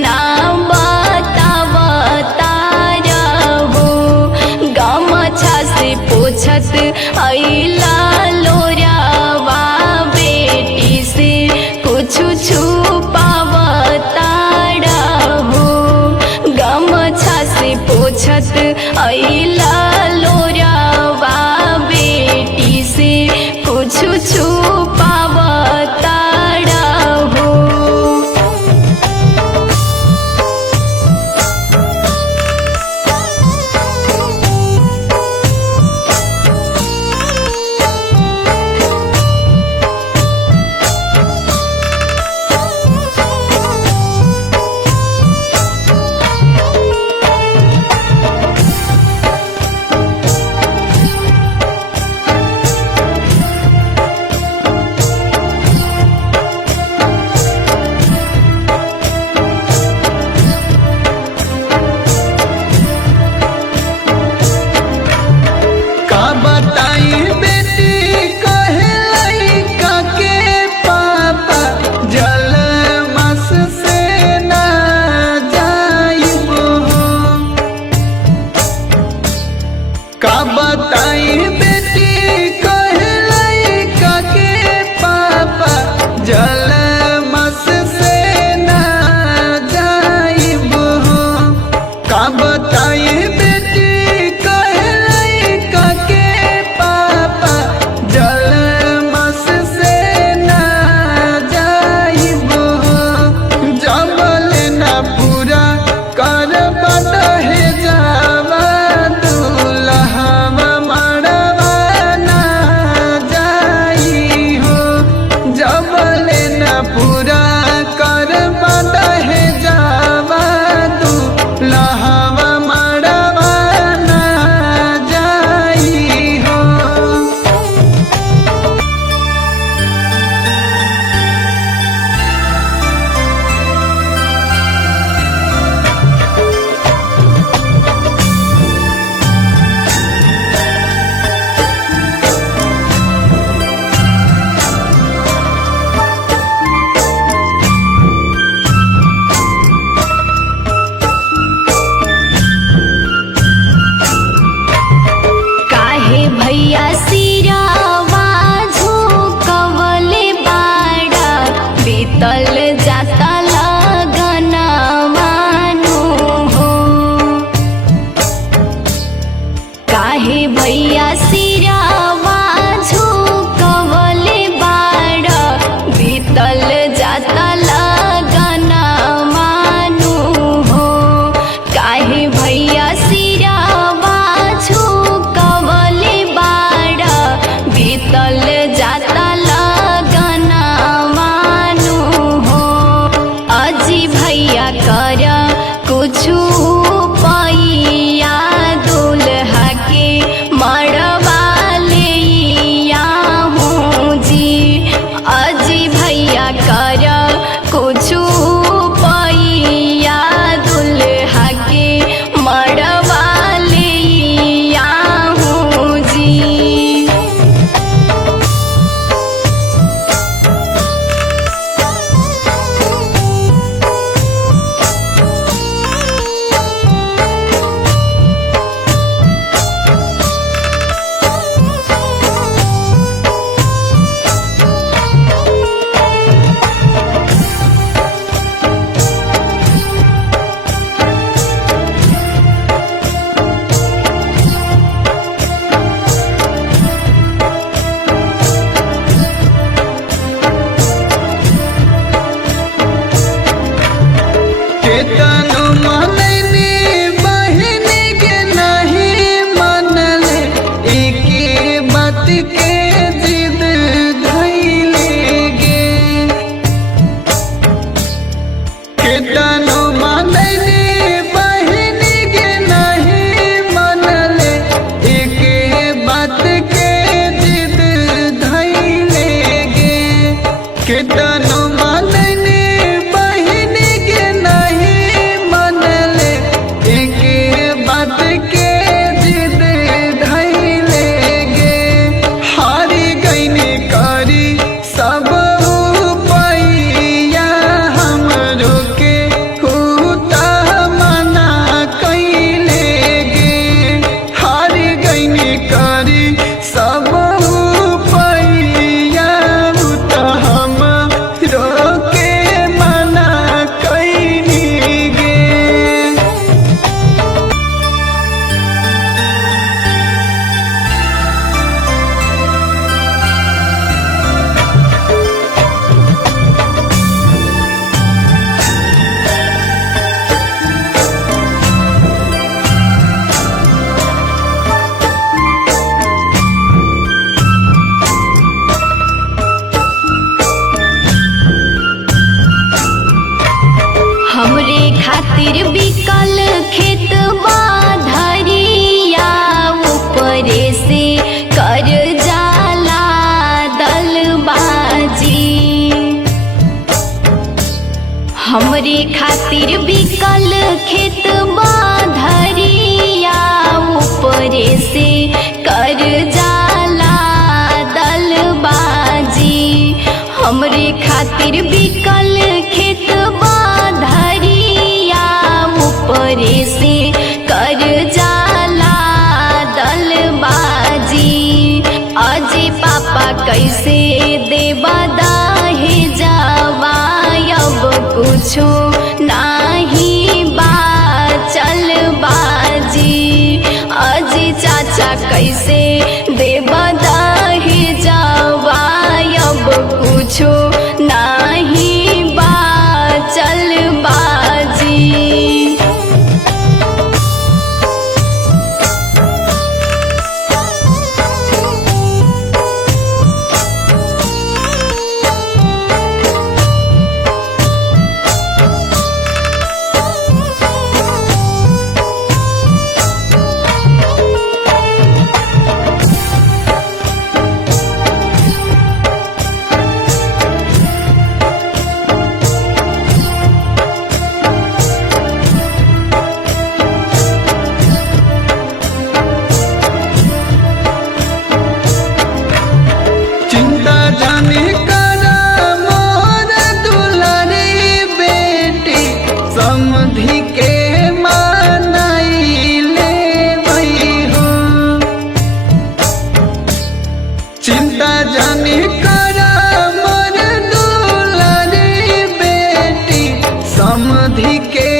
ना बतावता रहो। गमछा से पोछत अइला लोरावा बेटी से कुछ छुपावता रहो। गमछा से पोछत अइला लोरावा बेटी से कुछ छुपावता रहो। का बताई बेटी कहे लइका के पापा जलमस से ना जाइबो। का बताई बेटी कहे लइका के पापा जलमस से ना जाइबो। जबल ना पूरा कर बदहे जावा पूरा कर बदहे जावा दुल्हवा मड़वा ना जाई हो। भैया सिरावा झुकवले बाड़ा बीतल जाता लगनवा नु हो। काहे भैया सिरावा झुकवले बाड़ा बीतल जाता लगनवा नु हो। काहे भैया सिरावा बीतल जाता लगनवा नु हो। अजी भैया कर कुछु पैया दुल्हा के मड़वा लेइया हूँ जी। अजी भैया कर कुछु पैया दुल्हा के मड़वा लेइया हूँ जी। केतनो मनैनी बहिन के नहीं मनले एके बात के जिद धैले गे। केतनो मनैनी बहिन के नहीं मनले एके बात के जिद धैले गे। केतनो मनैनी बहिन के नहीं मनले एके बात के जिद धैले गे। हारी गईनी करी सब पैया हमरो के हमरे खातिर बिकल खेत बाधरिया ऊपरे से कर जाला दलबाजी। हमरे खातिर बिकल खेत बाधरिया ऊपरे से कर जाला दलबाजी। हमरे खातिर बिकल खेत बाधरिया ऊपरे से कर जाला दलबाजी। अजी पापा कैसे देबा दाहे जावा अब कुछो नाही बाचल बाजी। अजी चाचा कैसे देबा दाहे जावा अब कुछो नाही बाचल बाजी। चिंता जाने करा मोर दुलारी बेटी समधि के मानाई ले वही हो। चिंता जाने करा मोर दुलारी बेटी समधि के